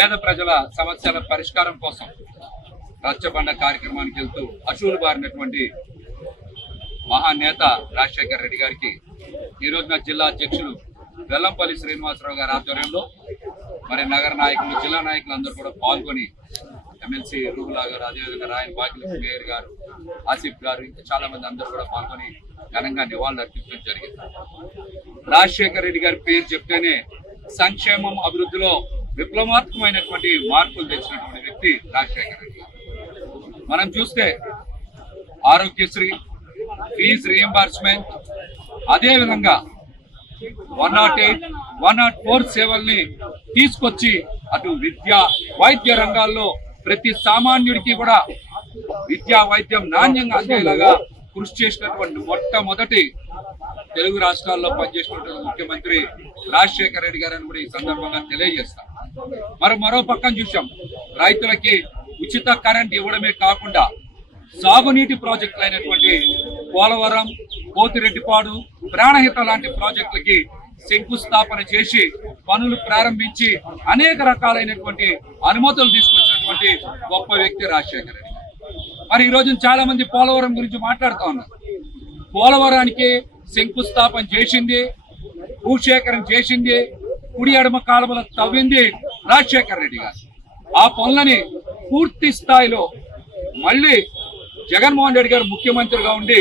పేద ప్రజల సమస్యల పరిష్కారం కోసం రచ్చబండ కార్యక్రమానికి వెళ్తూ అశూలు బారినటువంటి మహానేత రాజశేఖర్ రెడ్డి గారికి ఈ రోజున జిల్లా అధ్యక్షులు వెల్లంపల్లి శ్రీనివాసరావు గారి ఆధ్వర్యంలో మరి నగర నాయకులు జిల్లా నాయకులు అందరూ కూడా పాల్గొని ఎమ్మెల్సీ రూహుల్లా గారు అదేవిధంగా రాయన్ బాకిలి మేయర్ గారు ఆసిఫ్ గారు ఇంకా చాలా మంది అందరూ కూడా పాల్గొని ఘనంగా నివాళులు అర్పించడం జరిగింది. రాజశేఖర్ రెడ్డి గారి పేరు చెప్తేనే సంక్షేమం అభివృద్ధిలో విప్లవాత్మకమైనటువంటి మార్పులు తెచ్చినటువంటి వ్యక్తి రాజశేఖర్ రెడ్డి గారు. మనం చూస్తే ఆరోగ్యశ్రీ, ఫీజు రీఎంబర్స్మెంట్, అదేవిధంగా 108, 104 సేవల్ని తీసుకొచ్చి అటు విద్య వైద్య రంగాల్లో ప్రతి సామాన్యుడికి కూడా విద్యా వైద్యం నాణ్యంగా అందేలాగా కృషి చేసినటువంటి మొట్టమొదటి తెలుగు రాష్ట్రాల్లో పనిచేసినటువంటి ముఖ్యమంత్రి రాజశేఖర్ రెడ్డి గారని కూడా ఈ సందర్భంగా తెలియజేస్తాం. మరో పక్కన చూసాం, రైతులకి ఉచిత కరెంట్ ఇవ్వడమే కాకుండా సాగునీటి ప్రాజెక్టులు అయినటువంటి పోలవరం, పోతిరెడ్డిపాడు, ప్రాణహిత లాంటి ప్రాజెక్టులకి శంకుస్థాపన చేసి పనులు ప్రారంభించి అనేక రకాలైనటువంటి అనుమతులు తీసుకొచ్చినటువంటి గొప్ప వ్యక్తి రాజశేఖర్ రెడ్డి. మరి ఈ రోజు చాలా మంది పోలవరం గురించి మాట్లాడుతూ ఉన్నారు. పోలవరానికి శంకుస్థాపన చేసింది, భూసేకరణ చేసింది, కుడి ఎడమ కాలువలు తవ్వింది రాజశేఖర్ రెడ్డి గారు. ఆ పనులని పూర్తి స్థాయిలో మళ్ళీ జగన్మోహన్ రెడ్డి గారు ముఖ్యమంత్రిగా ఉండి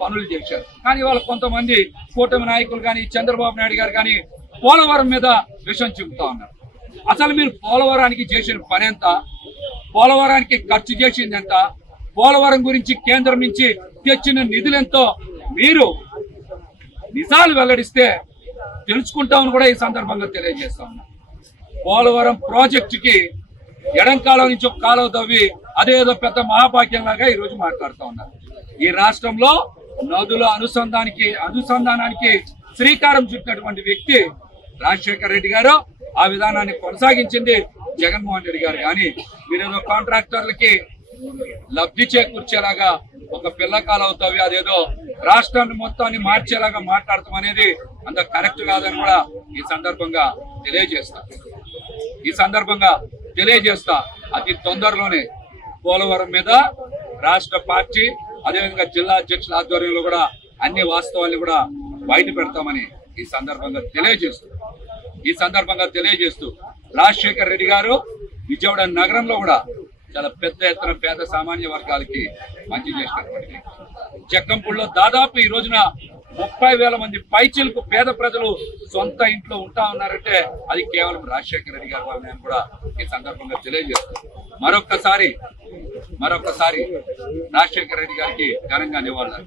పనులు చేశారు. కానీ వాళ్ళ కొంతమంది కూటమి నాయకులు కానీ చంద్రబాబు నాయుడు గారు కానీ పోలవరం మీద విషం చెబుతా ఉన్నారు. అసలు మీరు పోలవరానికి చేసిన పని ఎంత, పోలవరానికి ఖర్చు చేసింది ఎంత, పోలవరం గురించి కేంద్రం నుంచి తెచ్చిన నిధులెంతో మీరు నిజాలు వెల్లడిస్తే తెలుసుకుంటామని కూడా ఈ సందర్భంగా తెలియజేస్తా ఉన్నారు. పోలవరం ప్రాజెక్టుకి ఎడంకాలం నుంచి ఒక కాలువ తవ్వి అదేదో పెద్ద మహాభాగ్యంలాగా ఈ రోజు మాట్లాడుతూ ఉన్నారు. ఈ రాష్ట్రంలో నదుల అనుసంధానానికి శ్రీకారం చుట్టినటువంటి వ్యక్తి రాజశేఖర్ రెడ్డి గారు. ఆ విధానాన్ని కొనసాగించింది జగన్మోహన్ రెడ్డి గారు. కానీ మీరేదో కాంట్రాక్టర్లకి లబ్ధి చేకూర్చేలాగా ఒక పిల్ల కాలువ తవ్వి అదేదో రాష్ట్రాన్ని మొత్తాన్ని మార్చేలాగా మాట్లాడటం అనేది అంత కరెక్ట్ కాదని కూడా ఈ సందర్భంగా తెలియజేస్తా. అతి తొందరలోనే పోలవరం మీద రాష్ట్ర పార్టీ అదేవిధంగా జిల్లా అధ్యక్షుల ఆధ్వర్యంలో కూడా అన్ని వాస్తవాన్ని కూడా బయట పెడతామని ఈ సందర్భంగా తెలియజేస్తూ రాజశేఖర్ రెడ్డి గారు విజయవాడ నగరంలో కూడా చాలా పెద్ద ఎత్తున పేద సామాన్య వర్గాలకి మంచి చేసినటువంటి జగ్గంపూడిలో దాదాపు ఈ రోజున 30,000 మంది పైచిలకు పేద ప్రజలు సొంత ఇంట్లో ఉంటా ఉన్నారంటే అది కేవలం రాజశేఖర్ రెడ్డి గారి వల్ల నేను కూడా ఈ సందర్భంగా తెలియజేస్తాను. మరొకసారి రాజశేఖర్ రెడ్డి గారికి ఘనంగా నివాళులు.